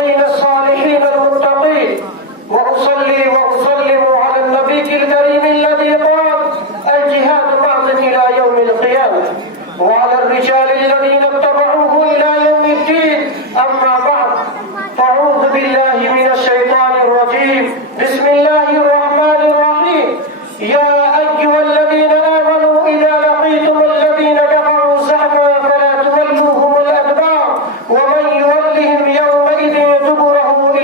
الصالحين المتقين، وأصلي وأسلم على النبي الكريم الذي قال: الجهاد معظ إلى يوم القيامة، وعلى الرجال الذين اتبعوه إلى يوم الدين. أما بعد، فأعوذ بالله من الشيطان الرجيم. بسم الله الرحمن الرحيم. يا أيها الذين آمنوا إذا لقيتم الذين كفروا زحفا فلا تولوهم الأدبار، ومن يولهم يومئذ دبره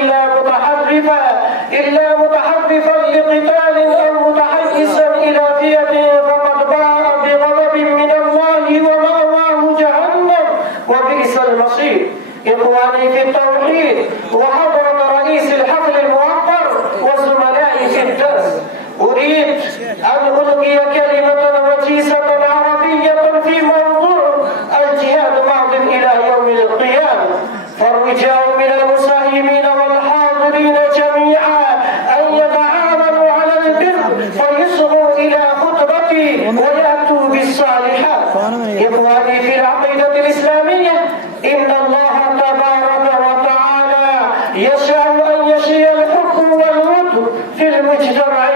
إلا متحرفا لقتال أو متحيزا إلى فئة فقد باء بغضب من الله ومأواه جهنم وبئس المصير. إخواني في التوحيد وحضرة رئيس الحفل الموقر وزملائي في الدرس، أريد أن ألقي كلمة وجيزة عربية في موضوع الجهاد معظ إلى يوم القيامة. فالرجال من المساهمين والحاضرين جميعا أن يتعاونوا على البر فيصغوا إلى خطبتي ويأتوا بالصالحات. إخواني في العقيدة الإسلامية، إن الله تبارك وتعالى يشاء أن يشيع الحكم والود في المجتمع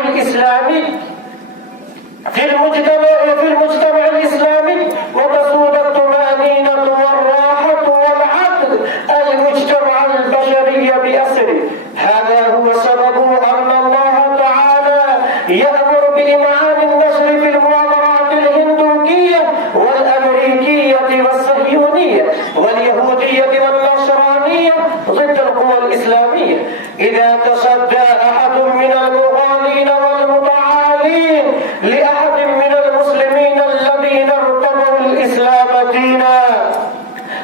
الإسلامي وتسود الطمأنينة والراحة والعدل المجتمع البشري بأسره. هذا هو سبب أن الله تعالى يأمر بإمعان النشر في المؤامرات الهندوكية والأمريكية والصهيونية واليهودية والنصرانية ضد القوى الإسلامية. إذا تصدى أحد من المغالين والمتعالين لأحد من المسلمين الذين ارتضوا الإسلام دينا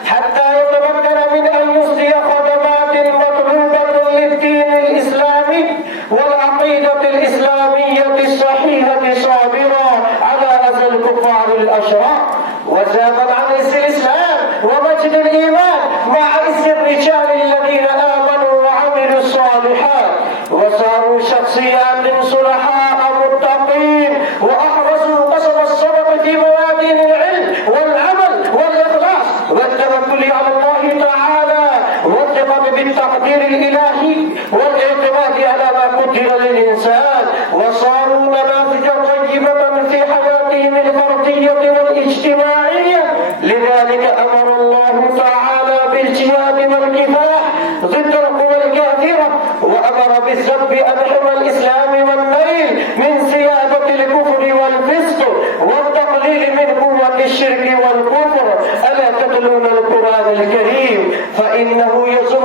حتى يتمكن من أن يسدي خدمات مطلوبة للدين الإسلامي والعقيدة الإسلامية الصحيحة صابرا على أذى الكفار الأشرار وزاما عن عز الإسلام ومجد الإيمان مع عز الرجال الذين آمنوا وعملوا الصالحات وصاروا شخصيات صلحاء متقين وأحرزوا قصب الصدق في ميادين العلم والعمل والإخلاص والتوكل على الله تعالى والثقة بالتقدير الإلهي والاعتماد على ما قدر للإنسان، وصاروا نماذج طيبة في حياتهم الفردية والاجتماعية. لذلك أمر الله تعالى بالجهاد والكفاح ضد القوى الكافرة، وأمر بالذب عن حمى الإسلام والنيل من سيادة الكفر والفسق والتقليل من قوة الشرك والكفر. ألا تتلون القرآن الكريم فإنه يزم